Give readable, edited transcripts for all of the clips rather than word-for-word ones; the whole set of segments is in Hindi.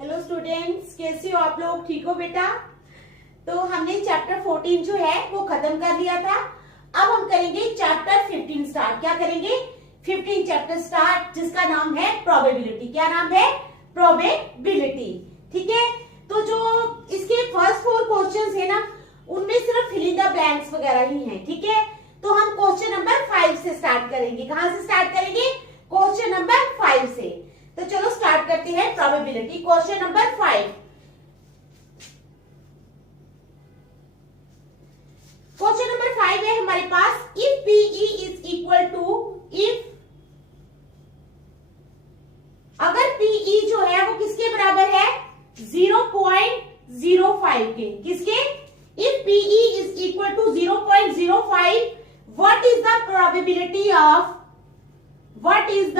हेलो स्टूडेंट्स, कैसे हो आप लोग? ठीक हो बेटा? तो हमने चैप्टर 14 जो है वो खत्म कर लिया था। अब हम करेंगे चैप्टर 15 स्टार्ट। क्या करेंगे? 15 चैप्टर स्टार्ट, जिसका नाम है प्रोबेबिलिटी। क्या नाम है? प्रोबेबिलिटी। ठीक है। तो जो इसके फर्स्ट 4 क्वेश्चंस है ना, उनमें सिर्फ फिल इन द ब्लैंक्स वगैरह ही हैं। ठीक है। तो हम क्वेश्चन नंबर 5 से स्टार्ट करेंगे। कहां से स्टार्ट करेंगे? क्वेश्चन नंबर 5 से। तो चलो स्टार्ट करते हैं probability. Question number 5। Question number 5 है हमारे पास, if PE is equal to, if अगर पीई जो है वो किसके बराबर है? 0.05 के। किसके? If PE is equal to 0.05, what is the probability of, what is the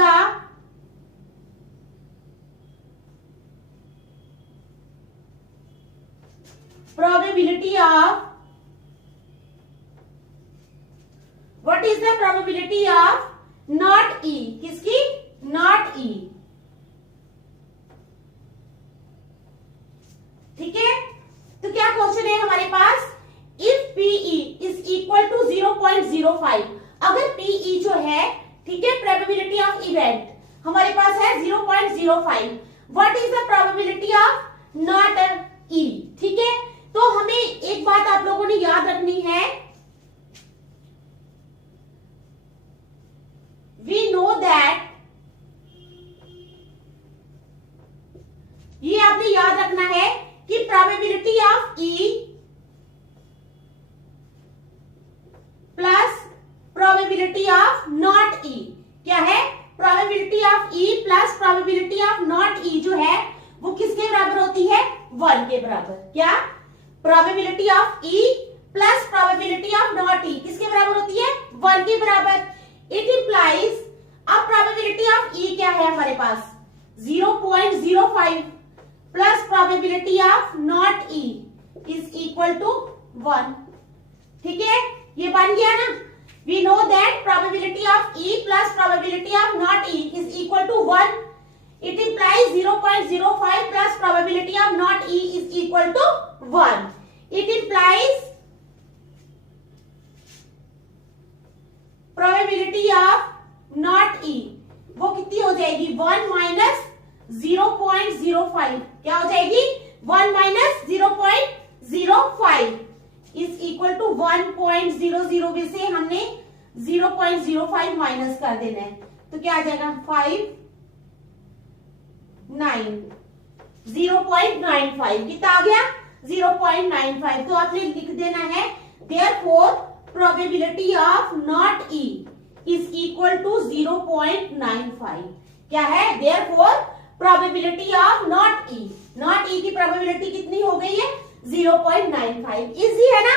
probability of, what is the probability of not E? किसकी? not E। ठीक है। तो क्या क्वेश्चन है हमारे पास? If PE is equal to 0.05, अगर PE जो है, ठीक है, प्रोबेबिलिटी ऑफ इवेंट हमारे पास है 0.05, what is the probability of not E? ठीक है। तो हमें एक बात आप लोगों ने याद रखनी है, वी नो दैट, ये आपने याद रखना है कि probability of E plus probability of not E क्या है? Probability of E plus probability of not E जो है वो किसके बराबर होती है? 1 के बराबर। क्या? Probability of E plus probability of not E किसके बराबर होती है? 1 के बराबर। इट इंप्लाइज, अब प्रोबेबिलिटी ऑफ E क्या है हमारे पास? 0.05 plus probability of not E is equal to 1। ठीक है, ये बन गया ना। We know that probability of E plus probability of not E is equal to 1। It implies 0.05 plus probability of not E is equal to 1. It implies probability of not E वो कितनी हो जाएगी? 1 माइनस 0.05। क्या हो जाएगी? 1 माइनस 0.05 इज इक्वल टू 1.00 में से हमने 0.05 माइनस कर देना है, तो क्या आ जाएगा? 0.95 कितना आ गया? 0.95। तो आपने लिख देना है, therefore probability of not E is equal to 0.95। क्या है? therefore probability of not E की probability कितनी हो गई है? 0.95। इजी है ना?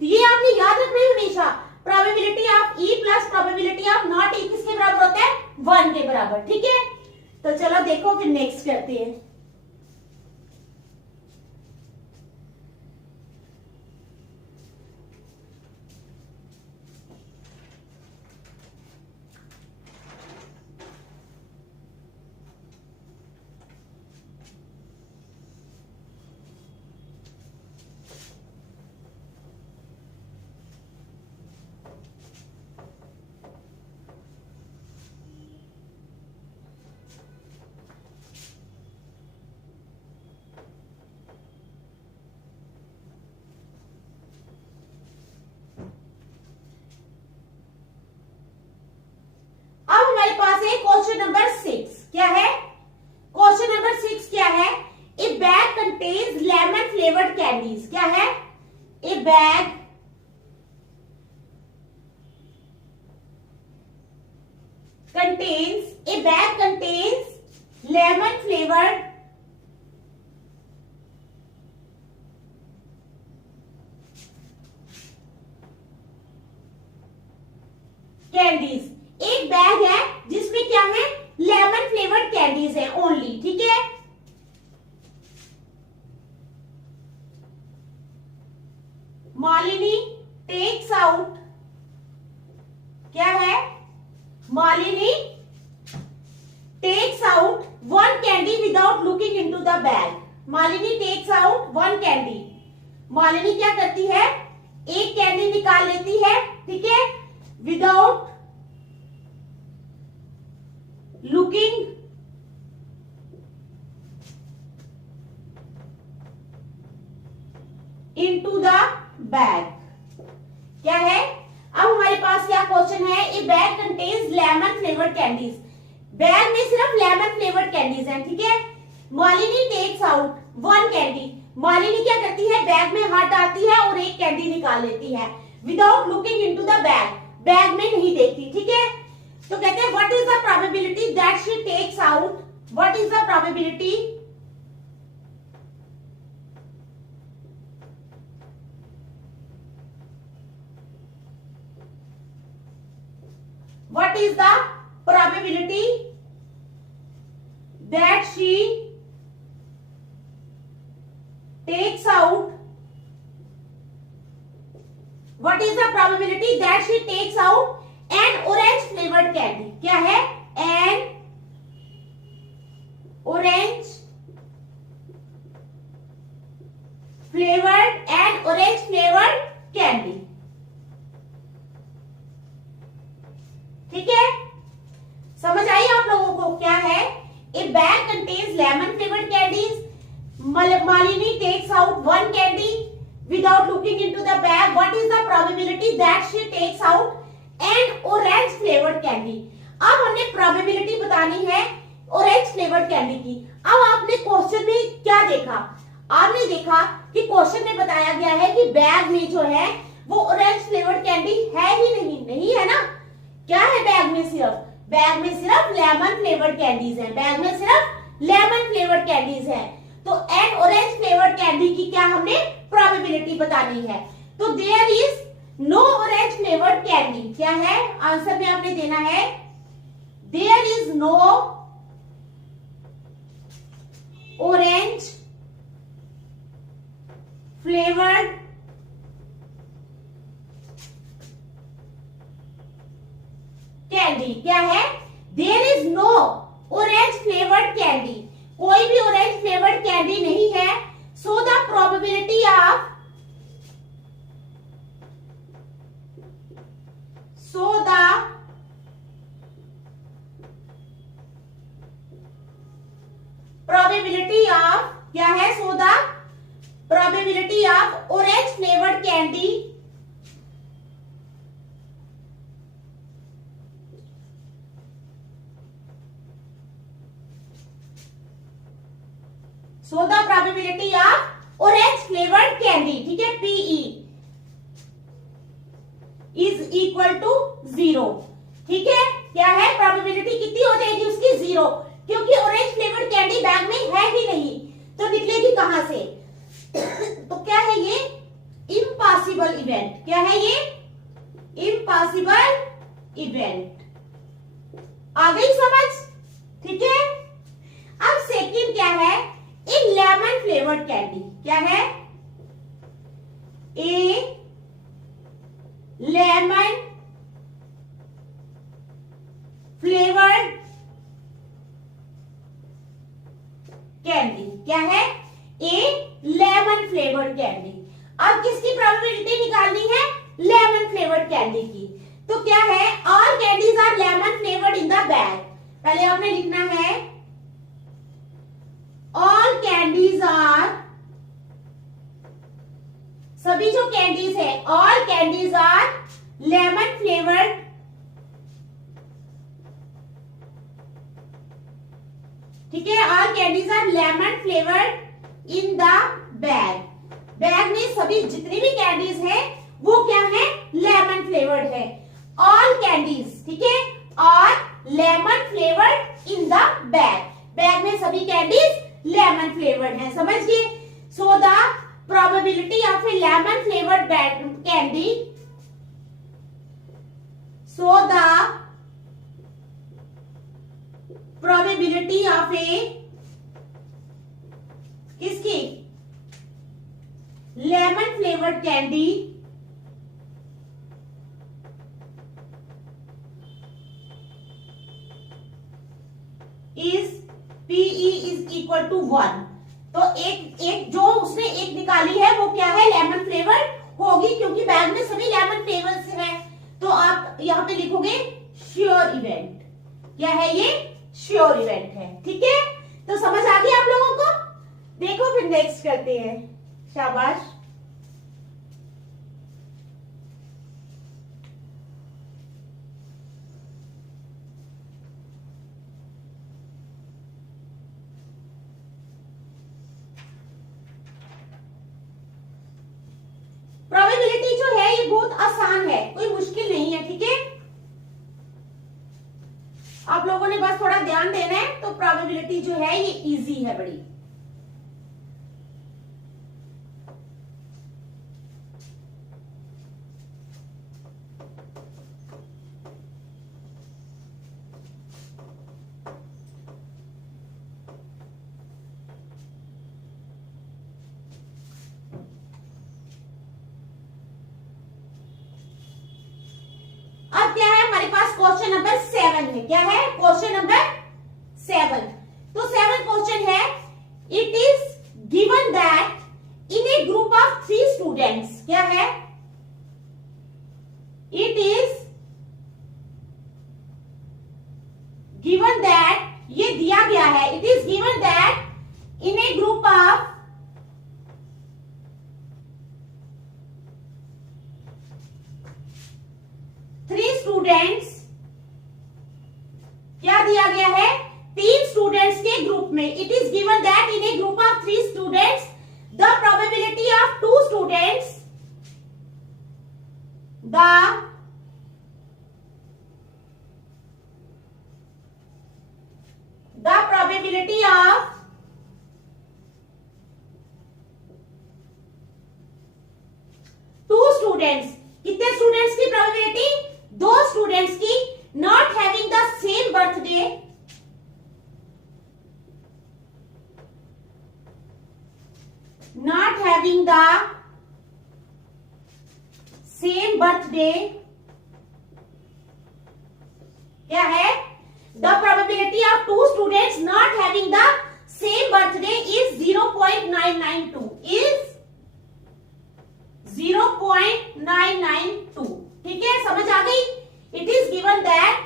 तो ये आपने याद रखना है हमेशा, probability of E plus probability of not E किसके बराबर होता है? 1 के बराबर। ठीक है। तो चलो देखो फिर नेक्स्ट करते हैं। क्वेश्चन नंबर 6 क्या है? क्वेश्चन नंबर 6 क्या है? A bag contains lemon flavoured candies. क्या है? A bag contains lemon flavoured candies. एक बैग है जिसमें क्या है? लेमन फ्लेवर्ड कैंडीज है ओनली। ठीक है। मान without looking into the bag. Malini takes out one candy. Malini क्या करती है, एक कैंडी निकाल लेती है, ठीक है, without looking into the bag. क्या है, अब हमारे पास क्या क्वेश्चन है, a bag contains lemon flavoured candies. Bag में सिर्फ लेमन फ्लेवर्ड कैंडीज हैं, ठीक है. Malini takes out one candy. Malini क्या करती है, बैग में हाथ डालती है और एक कैंडी निकाल लेती है, without looking into the bag. Bag में नहीं देखती, ठीक है. तो कहते हैं what is the probability that she takes out, what is the probability, what is the probability that she takes out, what is the probability that she takes out an orange flavored candy. क्या है, an orange flavored candy. ठीक है, समझ आई आप लोगों को. क्या है, a bag contains lemon flavoured candies. Malini takes out one candy without looking into the bag. What is the probability that she takes out an orange flavoured candy. अब हमने प्रोबेबिलिटी बतानी है ऑरेंज फ्लेवर्ड कैंडी की. अब आपने क्वेश्चन में क्या देखा, आपने देखा कि क्वेश्चन में बताया गया है कि बैग में जो है वो ऑरेंज फ्लेवर्ड कैंडी है ही नहीं है ना. क्या है बैग में सिर्फ लेमन फ्लेवर्ड कैंडीज हैं. बैग में सिर्फ लेमन फ्लेवर्ड कैंडीज हैं. तो एन ऑरेंज फ्लेवर्ड कैंडी की क्या हमने प्रोबेबिलिटी बतानी है. तो there is no orange flavoured candy. क्या है, आंसर में आपने देना है there is no orange flavoured candy. क्या है, there is no orange flavoured candy. कोई भी ऑरेंज फ्लेवर्ड कैंडी नहीं है. सो द प्रोबेबिलिटी ऑफ क्या है, सो the probability of orange flavoured candy so the probability of orange flavoured candy, ठीक है, पीई इज इक्वल टू 0. ठीक है, क्या है, प्रोबेबिलिटी कितनी हो जाएगी उसकी, 0, क्योंकि ऑरेंज फ्लेवर्ड कैंडी बैग में है ही नहीं, तो निकलेगी कहां से. तो क्या है ये, इम्पॉसिबल इवेंट. क्या है ये, इम्पॉसिबल इवेंट. आ गई समझ, ठीक है. अब सेकंड क्या है, ए लेमन फ्लेवर्ड कैंडी. क्या है, ए लेमन फ्लेवर्ड कैंडी. क्या है, ए लेमन फ्लेवर्ड कैंडी. अब किसकी प्रोबेबिलिटी निकालनी है, लेमन फ्लेवर्ड कैंडी की. तो क्या है, all candies are lemon flavoured in the bag. पहले आपने लिखना है ऑल कैंडीज आर, सभी जो कैंडीज है, all candies are lemon flavoured ठीक है, all candies are lemon flavoured in the bag. Bag में सभी जितनी भी कैंडीज है वो क्या है, लेमन फ्लेवर्ड है. ऑल कैंडीज, ठीक है, और lemon flavoured in the bag. Bag में सभी कैंडीज लेमन फ्लेवर्ड है, समझ गए. So the probability of a lemon flavoured candy, so the probability of a, किसकी, lemon flavoured candy is PE is equal to 1। तो एक जो उसने एक निकाली है वो क्या है, लेमन फ्लेवर होगी, क्योंकि बैग में सभी लेमन फ्लेवर से है। तो आप यहाँ पे लिखोगे श्योर इवेंट। क्या है ये, श्योर इवेंट है। ठीक है, तो समझ आ गई आप लोगों को। देखो फिर नेक्स्ट करते हैं। शाबाश। प्रोबेबिलिटी जो है ये बहुत आसान है, कोई मुश्किल नहीं है। ठीक है, आप लोगों ने बस थोड़ा ध्यान देना है। तो प्रोबेबिलिटी जो है ये इजी है बड़ी। अब क्या है हमारे पास, क्वेश्चन नंबर 7 है। क्या है, क्वेश्चन नंबर 7। तो 7 क्वेश्चन है, it is given that in a group of 3 students. क्या है, इट इज गिवन दैट, ये दिया गया है, it is given that in a group of 3 students. क्या दिया गया है, 3 स्टूडेंट्स के ग्रुप में। It is given that in a group of 3 students the probability of 2 students, the probability of 2 students, कितने स्टूडेंट्स की प्रोबेबिलिटी, 2 स्टूडेंट्स की, not having the same birthday, not having the same birthday। क्या है, the probability of 2 students not having the same birthday is 0.992, is 0.992। ठीक है, समझ आ गई। इट इज गिवन दैट,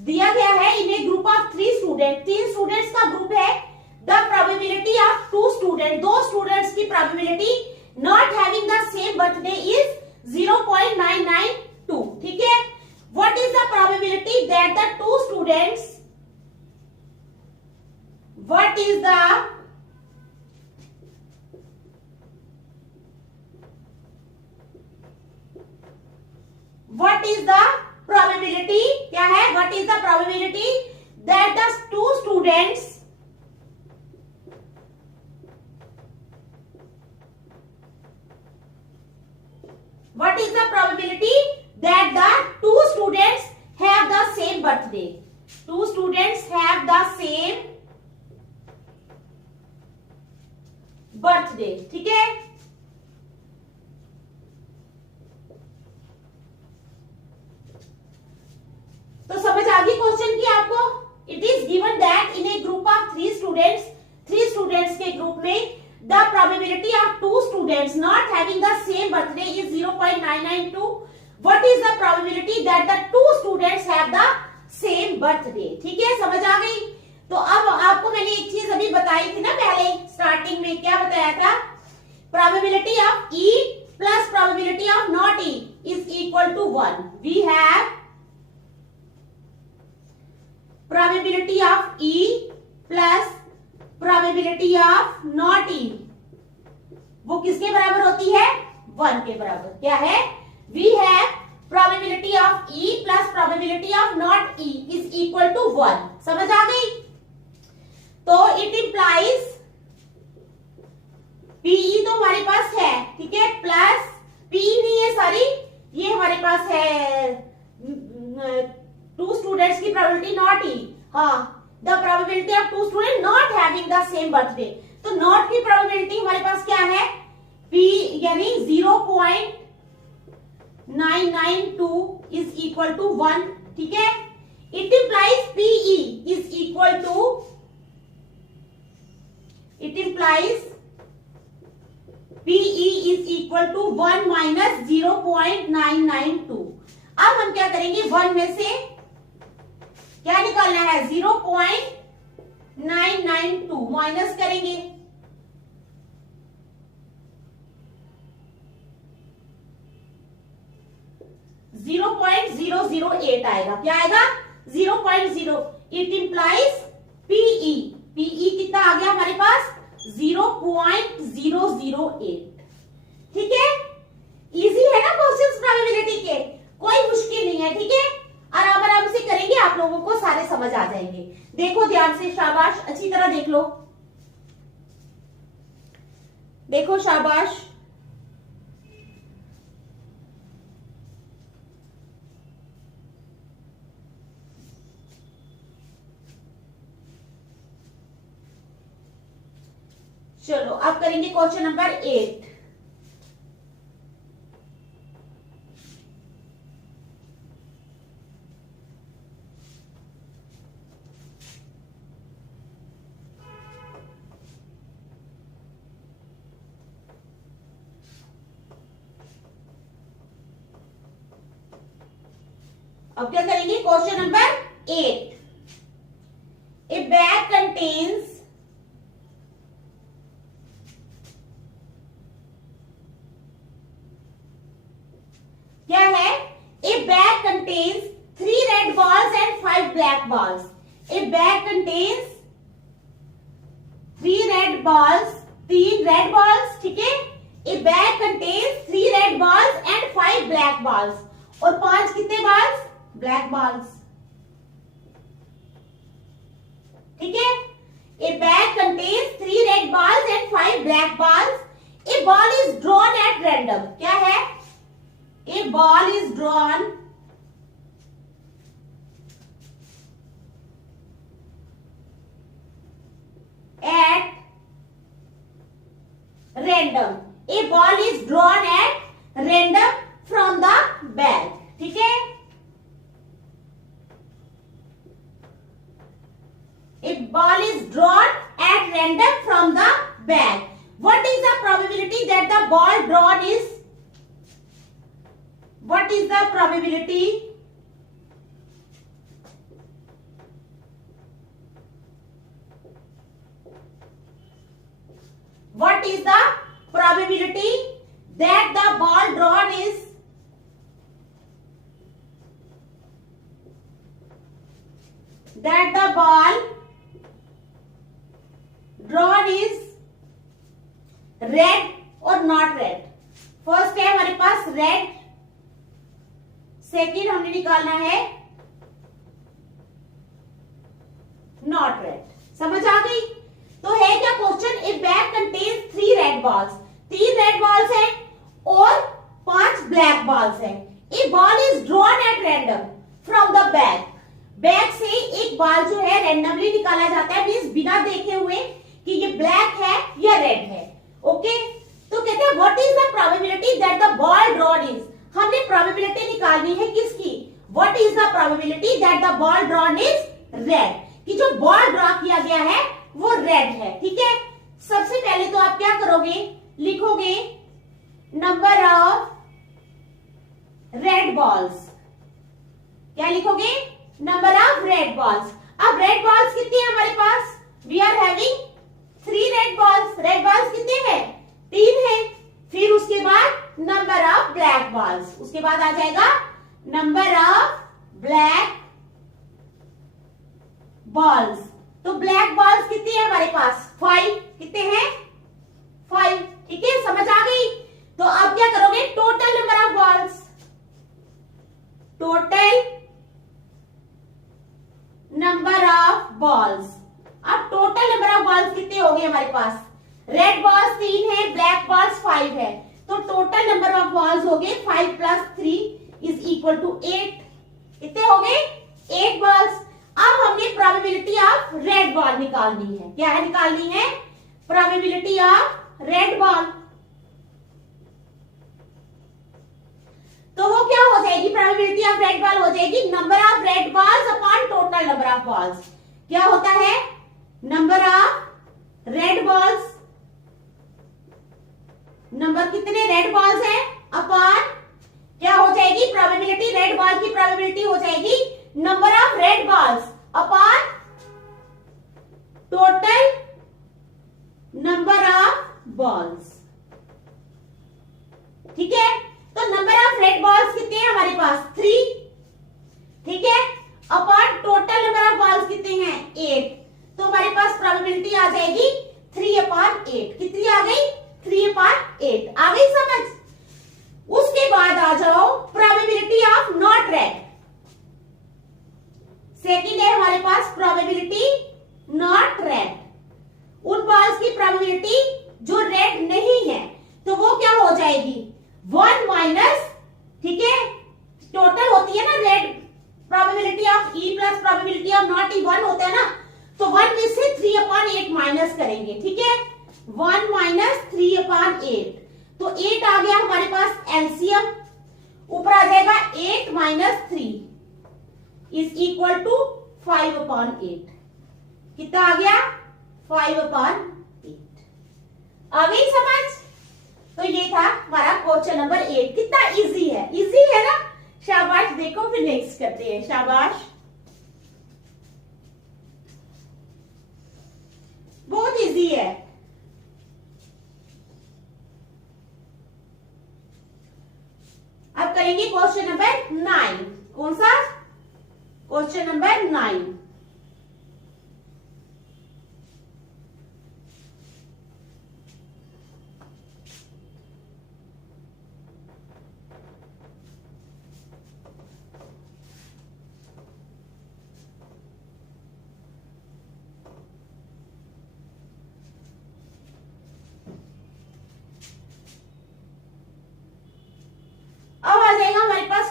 दिया गया है in a group of 3 student, 3 students का ग्रुप है। The probability of 2 student, 2 students की probability not having the same birthday is 0.992। ठीक है, what is the probability that the 2 students, what is the probability, क्या है, what is the probability that the 2 students what is the probability that the 2 students have the same birthday, 2 students have the same birthday। ठीक है, तो समझ आ गई क्वेश्चन की आपको। It is given that in a group of 3 students, 3 students के ग्रुप में the probability of 2 students not having the same birthday is 0.992। What is the probability that the 2 students have the same birthday. ठीक है, समझ आ गई। तो अब आपको मैंने एक चीज अभी बताई थी ना पहले स्टार्टिंग में, क्या बताया था, probability of E plus probability of not E is equal to 1। We have probability of E plus probability of not E, वो किसके बराबर होती है, 1 के बराबर। क्या है, we have probability of E plus probability of not E is equal to 1। समझ आ गई। तो it implies PE तो हमारे पास है, ठीक है, प्लस PE नहीं है, सॉरी, ये हमारे पास है 2 स्टूडेंट्स की प्रोबेबिलिटी नॉट ई, हाँ, the probability of 2 student not having the same birthday. तो नॉट की प्रोबेबिलिटी हमारे पास क्या है, P यानी 0.992 इज इक्वल टू 1। ठीक है, it implies PE is equal to it implies PE is equal to 1 minus 0.992। अब हम क्या करेंगे, 1 में से क्या निकालना है, 0.992 माइनस करेंगे, .008 आएगा। क्या आएगा, 0.0। इट इंप्लाइज PE, PE कितना आ गया हमारे पास, 0.008। ठीक है, इजी है ना क्वेश्चंस प्रोबेबिलिटी के, कोई मुश्किल नहीं है। ठीक है, आराम आराम से करेंगे, आप लोगों को सारे समझ आ जाएंगे। देखो ध्यान से, शाबाश, अच्छी तरह देख लो, देखो शाबाश। चलो अब करेंगे क्वेश्चन नंबर 8। अब क्या करेंगे, क्वेश्चन नंबर 8। ए बैग कंटेन्स क्या है, a bag contains 3 red balls and 5 black balls. A bag contains 3 red balls, 3 red balls, ठीक है। A bag contains 3 red balls and 5 black balls, और 5 कितने बॉल्स, ब्लैक बॉल्स। ठीक है, a bag contains 3 red balls and 5 black balls. A ball is drawn at random. क्या है, a ball is drawn at random, a ball is drawn at random from the bag। ठीक है, a ball is drawn at random from the bag। What is the probability that the ball drawn is, what is the probability what is the probability that the ball drawn is red or not red। First है हमारे पास रेड, सेकेंड हमने निकालना है नॉट रेड। समझ आ गई? तो है क्या question, a bag contains 3 red balls, 3 red balls है और 5 ब्लैक बॉल्स है। A ball is drawn at random from the bag. Bag से एक बॉल जो है रैंडमली निकाला जाता है, मींस बिना देखे हुए कि ये ब्लैक है या रेड है। ओके, तो कहते हैं what is the probability that the ball drawn is. हमने प्रोबेबिलिटी निकालनी है किसकी, what is the probability that the ball drawn is red, कि जो बॉल ड्रॉ किया गया है वो रेड है। ठीक है, सबसे पहले तो आप क्या करोगे, लिखोगे नंबर ऑफ रेड बॉल्स। क्या लिखोगे, नंबर ऑफ रेड बॉल्स। अब रेड बॉल्स कितने हैं हमारे पास, we are having 3 red balls. Red balls कितने हैं, 3 है। फिर उसके बाद नंबर ऑफ ब्लैक बॉल्स, उसके बाद आ जाएगा नंबर ऑफ ब्लैक बॉल्स। तो ब्लैक बॉल्स कितने हैं हमारे पास, 5। कितने हैं, 5। ठीक है, समझ आ गई? तो अब क्या करोगे, total number of balls, total number of balls. अब टोटल नंबर ऑफ बॉल्स कितने हो गए हमारे पास, रेड बॉल्स 3 है, ब्लैक बॉल्स 5 है, तो टोटल नंबर ऑफ बॉल्स हो गए 5 + 3 इज इक्वल टू 8। कितने हो गए, 8 बॉल्स। अब हमने प्रोबेबिलिटी ऑफ रेड बॉल निकालनी है। क्या है, निकालनी है प्रोबेबिलिटी ऑफ रेड बॉल। तो वो क्या हो जाएगी, प्रोबेबिलिटी ऑफ रेड बॉल हो जाएगी number of red balls upon total number of balls. क्या होता है, number of red balls number कितने रेड बॉल्स हैं अपॉन क्या हो जाएगी प्रोबेबिलिटी, रेड बॉल की प्रोबेबिलिटी हो जाएगी number of red balls upon total number of balls. ठीक है, तो नंबर ऑफ रेड बॉल्स कितने हैं हमारे पास 3, ठीक है, upon total number of balls कितने हैं 8, तो हमारे पास प्रोबेबिलिटी आ जाएगी 3/8। कितनी आ गई 3/8। आ गई समझ। उसके बाद आ जाओ probability of not red. Second है हमारे पास प्रोबेबिलिटी नॉट रेड, उन बॉल्स की प्रोबेबिलिटी जो रेड नहीं है, तो वो क्या हो जाएगी 1 माइनस, ठीक है, टोटल होती है ना red probability of E plus probability of not E 1 होता है ना, तो 1 में से 3/8 माइनस करेंगे। ठीक है, 1 माइनस 3/8, तो 8 आ गया हमारे पास एलसीएम, ऊपर आ जाएगा 8 माइनस 3 इज इक्वल टू 5/8। कितना आ गया 5/8। आ गई समझ। तो ये था हमारा क्वेश्चन नंबर 8। कितना इजी है, इजी है ना, शाबाश। देखो फिर नेक्स्ट करते हैं, शाबाश, बहुत इजी है। अब करेंगे क्वेश्चन नंबर 9। कौन सा क्वेश्चन नंबर 9?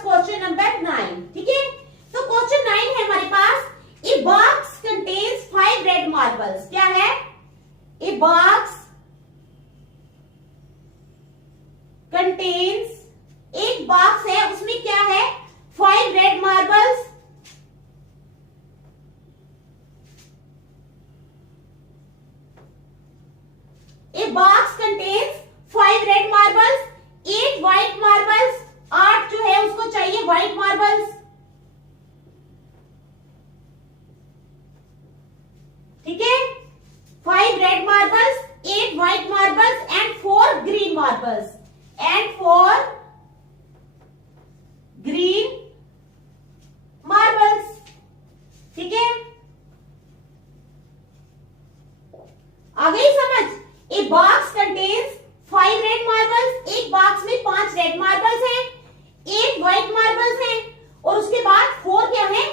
क्वेश्चन नंबर 9, ठीक है। तो क्वेश्चन 9 है हमारे पास, a box contains 5 red marbles. क्या है, ए बॉक्स कंटेन्स, एक बॉक्स है उसमें क्या है 5 red marbles, a box contains 5 red marbles, 8 white marbles, 8 जो है उसको चाहिए व्हाइट मार्बल्स। ठीक है, 5 red marbles, 8 white marbles and 4 green marbles, and 4 green marbles. ठीक है, आ गई समझ। ए बॉक्स कंटेन्स 5 रेड मार्बल्स, एक बॉक्स में 5 रेड मार्बल्स हैं, 8 व्हाइट मार्बल्स हैं, और उसके बाद 4 क्या है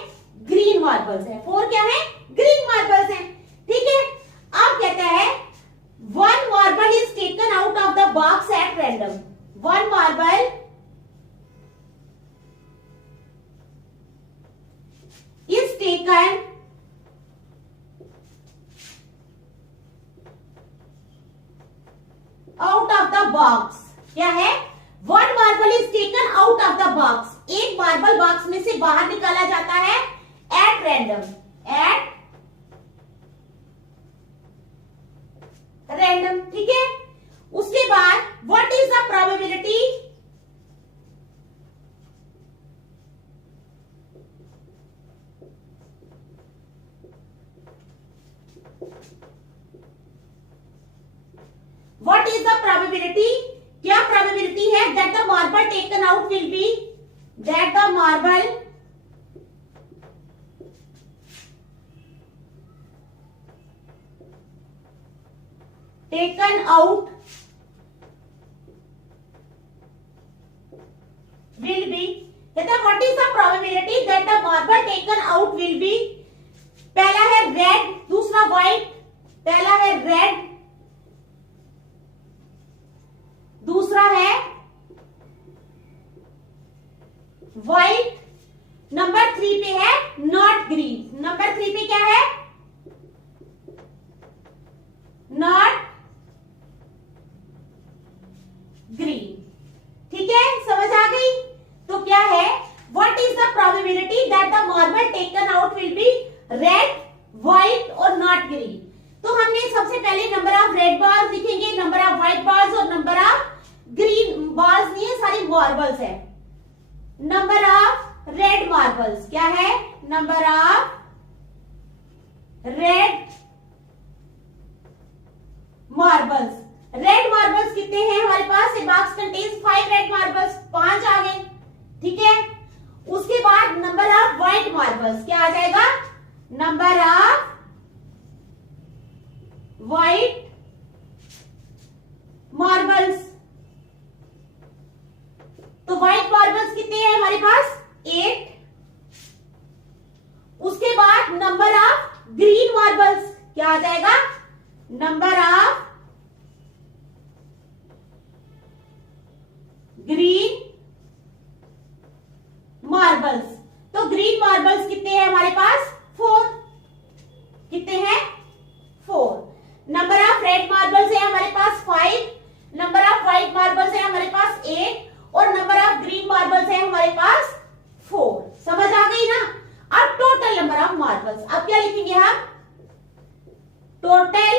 ग्रीन मार्बल्स है। 4 क्या है ग्रीन मार्बल्स हैं। ठीक है, अब कहता है 1 marble is taken out of the box at random. 1 marble is taken out of the box. क्या है 1 marble is taken out of the box, एक मार्बल बॉक्स में से बाहर निकाला जाता है एट रैंडम, एट रैंडम। ठीक है, उसके बाद what is the probability, what is the probability, क्या प्रोबेबिलिटी है that the marble taken out will be, that the marble taken out will be, कहता है what is the probability that the marble taken out will be. पहला है रेड, दूसरा व्हाइट, पहला है रेड, दूसरा है व्हाइट, नंबर 3 पे है नॉट ग्रीन। नंबर 3 पे क्या है नॉट ग्रीन। ठीक है, समझ आ गई। तो क्या है what is the probability that the marble taken out will be red, white और नॉट ग्रीन। तो हमने सबसे पहले नंबर ऑफ रेड बॉल्स लिखेंगे, नंबर ऑफ व्हाइट बॉल्स और नंबर ऑफ ग्रीन बॉल्स नहीं है, सारी मार्बल्स है। नंबर ऑफ रेड मार्बल्स क्या है? Number of red marbles. Red marbles कितने हैं हमारे पास? A box contains 5 red marbles, 5 आ गए, ठीक है। उसके बाद नंबर ऑफ व्हाइट मार्बल्स क्या आ जाएगा? Number of white marbles. तो व्हाइट मार्बल्स कितने हैं हमारे पास? 8। उसके बाद नंबर ऑफ ग्रीन मार्बल्स क्या आ जाएगा? Number of green marbles. तो ग्रीन मार्बल्स कितने हैं हमारे पास? 4। कितने हैं? 4। नंबर ऑफ रेड मार्बल्स है हमारे पास 5, नंबर ऑफ व्हाइट मार्बल्स है हमारे पास 8 और नंबर ऑफ ग्रीन मार्बल्स है हमारे पास 4। समझ आ गई ना? अब टोटल नंबर ऑफ मार्बल्स, अब क्या लिखेंगे हम? Total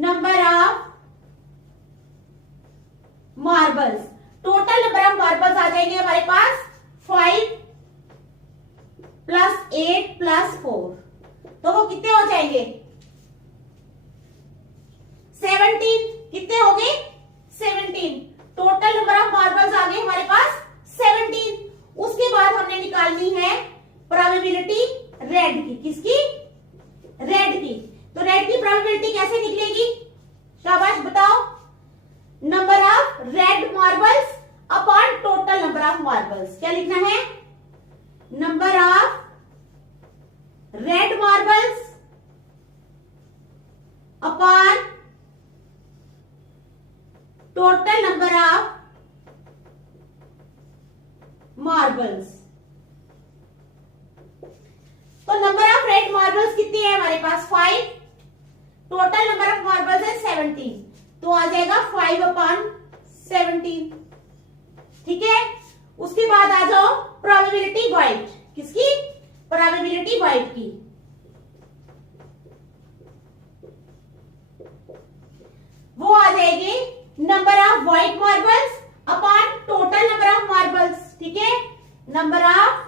number of marbles. Total number of marbles आ जाएंगे हमारे पास 5 प्लस 8 प्लस 4, तो वो कितने हो जाएंगे? 17। कितने हो गए? 17। टोटल नंबर ऑफ मार्बल्स आ गए हमारे पास 17। उसके बाद हमने निकालनी है प्रोबेबिलिटी रेड की। किसकी? रेड की। तो रेड की प्रोबेबिलिटी कैसे निकलेगी? शाबाश बताओ। Number of red marbles upon total number of marbles. क्या लिखना है? Number of red marbles upon total number of marbles. तो नंबर ऑफ रेड मार्बल्स कितनी है हमारे पास? 5। टोटल नंबर ऑफ मार्बल्स है 17, तो आ जाएगा 5 अपॉन 17, ठीक है। उसके बाद आ जाओ प्रोबेबिलिटी व्हाइट। किसकी? प्रोबेबिलिटी व्हाइट की। वो आ जाएगी number of white marbles upon total number of marbles, ठीक है। Number of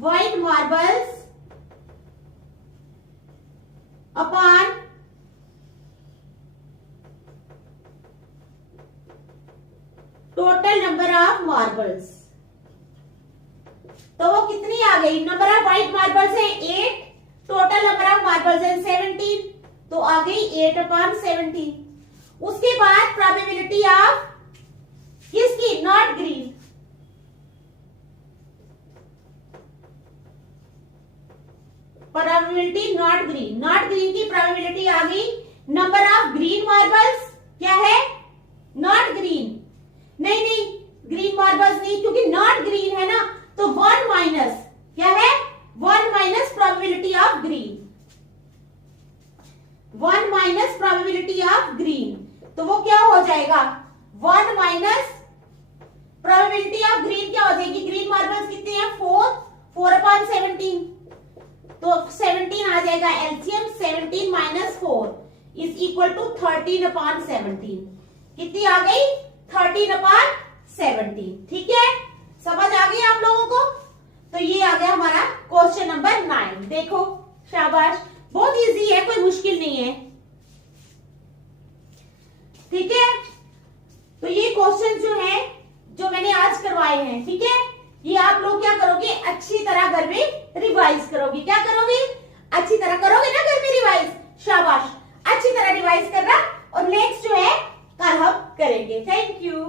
white marbles upon total number of marbles. तो वो कितनी आ गई? नंबर ऑफ व्हाइट मार्बल्स है 8, टोटल नंबर ऑफ मार्बल्स है 17, तो आ गई 8 अपॉन 17। उसके बाद प्रोबेबिलिटी ऑफ किसकी? Not green. Probability not green, not green की प्रोबेबिलिटी आ गई। नंबर ऑफ ग्रीन मार्बल्स क्या है? Not green. नहीं, ग्रीन मार्बल्स नहीं, क्योंकि नॉट ग्रीन है ना, तो 1 माइनस क्या है? 1 minus probability of green, 1 minus probability of green, तो वो क्या हो जाएगा? 1 माइनस प्रोबेबिलिटी ऑफ ग्रीन क्या हो जाएगी? ग्रीन मार्बल्स कितने हैं? 4 अपॉन 17, तो 17 आ जाएगा LCM. 17 minus 4 is equal to 13 upon 17। कितनी आ गई? 13 अपॉन 17, ठीक है। समझ आ गई आप लोगों को? तो ये आ गया हमारा क्वेश्चन नंबर 9। देखो शाबाश, बहुत इजी है, कोई मुश्किल नहीं है, ठीक है। तो ये क्वेश्चन जो है, जो मैंने आज करवाए हैं, ठीक है, ये आप लोग क्या करोगे? अच्छी तरह घर में रिवाइज करोगे। क्या करोगे? अच्छी तरह करोगे ना घर में रिवाइज। शाबाश, अच्छी तरह रिवाइज करना, और नेक्स्ट जो है कल हम करेंगे। Thank you.